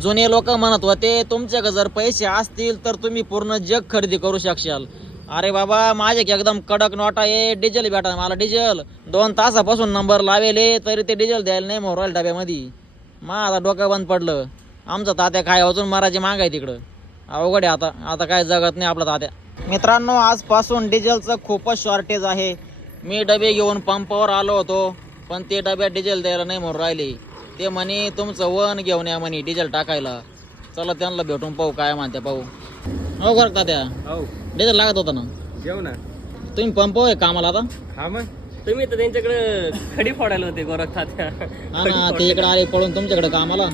जुने लोक म्हणत होते तुमच्याकडे जर पैसे असतील तर तुम्ही पूर्ण जग खरेदी करू शकशाल. अरे बाबा माझे एकदम कडक नोटा आहे. डिझेल भेटा मला, डिझेल 2 तासापासून नंबर लावेले तरी ते डिझेल द्यायला नाही मोराल डब्यामध्ये. आता डोकं बंद पडलं. आमचं तात्या काय अजून मारायची माग आहे तिकडं. अवघड आहे आता काय जगत नाही आपलं तात्या. मित्रांनो आजपासून डिझेलचं खूपच शॉर्टेज आहे. मी डबे घेऊन पंपावर आलो होतो पण ते डब्यात डिझेल द्यायला नाही म्हणून राहिले. ते म्हणे तुमचं वन घेऊन या म्हणे डिझेल टाकायला. चला त्यांना भेटून पाहू काय म्हणते पाहू. हो बरं तात्या डिझेल लागत होतं ना. जेव ना तुम्ही पंपावर आहे कामाला आता. हा मग तुम्ही तर त्यांच्याकडे खडी फोडायला होते गोरख तात्या. हा ना ते इकडे आले पळून तुमच्याकडे कामाला.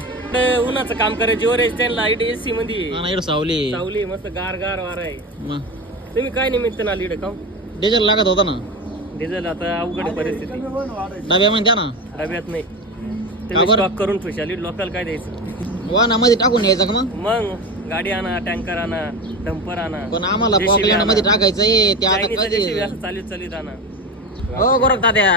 उन्हाचं काम करायचे जीवर त्यांना एसी मध्ये. हा ना इकडे सावली सावली मस्त गार गार वारा आहे. मग तुम्ही काय निमित्त ना इकडे का डिझेल लागत होता ना. डिझेल आता अवघड परिस्थिती. डब्यामध्ये द्या ना. डब्यात नाही का तुम्ही बरं? स्टॉक करून ठेवशाली लोकल काय द्यायचं. वाहनामध्ये टाकून यायचं का मग. मग गाडी आणा, टँकर आणा, डंपर आणा. पण आम्हाला JCB पॉकलँड मध्ये आणा. टाकायचंय ते आता चायनीजचं कधी. JCB असं चालीत आणा. हो गोरख तात्या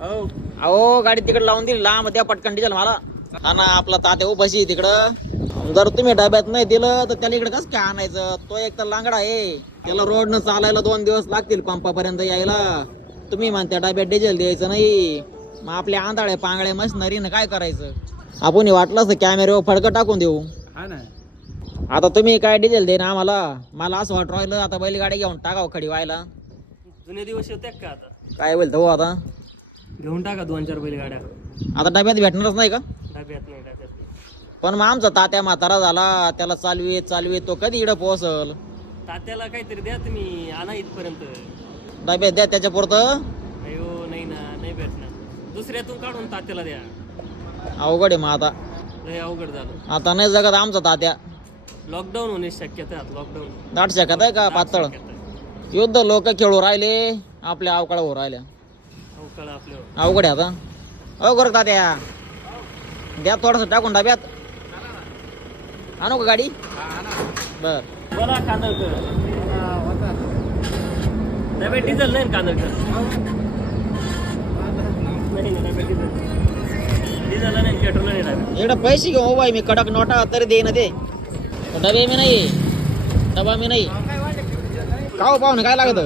हो अहो गाडी तिकडे लावून दिली लांब द्या पटकन डिझेल मला. हा ना आपला तात्या उपाशी आहे तिकडं. जर तुम्ही डब्यात नाही दिलं तर त्याला इकडे कसं काय आणायचं. तो एक तर लांगडा आहे. त्याला रोडनं चालायला 2 दिवस लागतील पंपापर्यंत यायला. तुम्ही म्हणता डब्यात डिझेल द्यायचं नाही. मग आपल्या आंधळे पांगळे मशनरीनं काय करायचं. आपण वाटलं तर कॅमेऱ्यावर फडकं टाकून देऊ. हा ना आता तुम्ही काय डिझेल दे ना आम्हाला. मला असं वाटू राहिलं आता बैलगाडी घेऊन टाकावं खडी व्हायला. जुने दिवस होते का आता. काय बोलतो हो आता. घेऊन टाका 2-4 बैल गाड्या. आता डब्यात भेटणारच नाही का. डब्यात नाही. पण मग आमचा तात्या म्हातारा झाला त्याला चालवी तो कधी इकडं पोहोचल. तात्याला काहीतरी द्या तुम्ही आणा इथपर्यंत. डब्यात द्या त्याच्या पुरतं. अयो नाही ना नाही भेटणार. दुसऱ्यातून काढून तात्याला द्या. अवघड आहे मग आता. लय अवघड झालं. आता नाही जगत आमचा तात्या. लॉकडाऊन होण्याची शक्यता आहे. लॉकडाऊन दाट शकत आहे का पातळ. युद्ध लोक खेळू राहिले आपल्या अवकाळ हो राहिल्या. अवकाळ आपल्यावर. अवघड आहे आता. हो गोरख तात्या द्या थोडस टाकून डब्यात. आणू का गाडी. बर बोला कांदळकर. डब्यात डिझेल नाही कांदळकर. नाही ना डब्यात डिझेल नाही पेट्रोल नाही डब्यात. इकडे पैसे घेऊ हो बाई मी कडक नोटा तरी दे ना ते. डबे मी नाही डबा मी नाही. का हो पाहुणे काय लागत.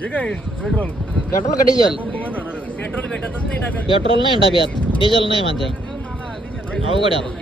पेट्रोल पेट्रोल का डिझेल. पेट्रोल भेटतच नाही डब्यात. पेट्रोल नाही डब्यात डिझेल नाही म्हणते. अवघड आहे आता.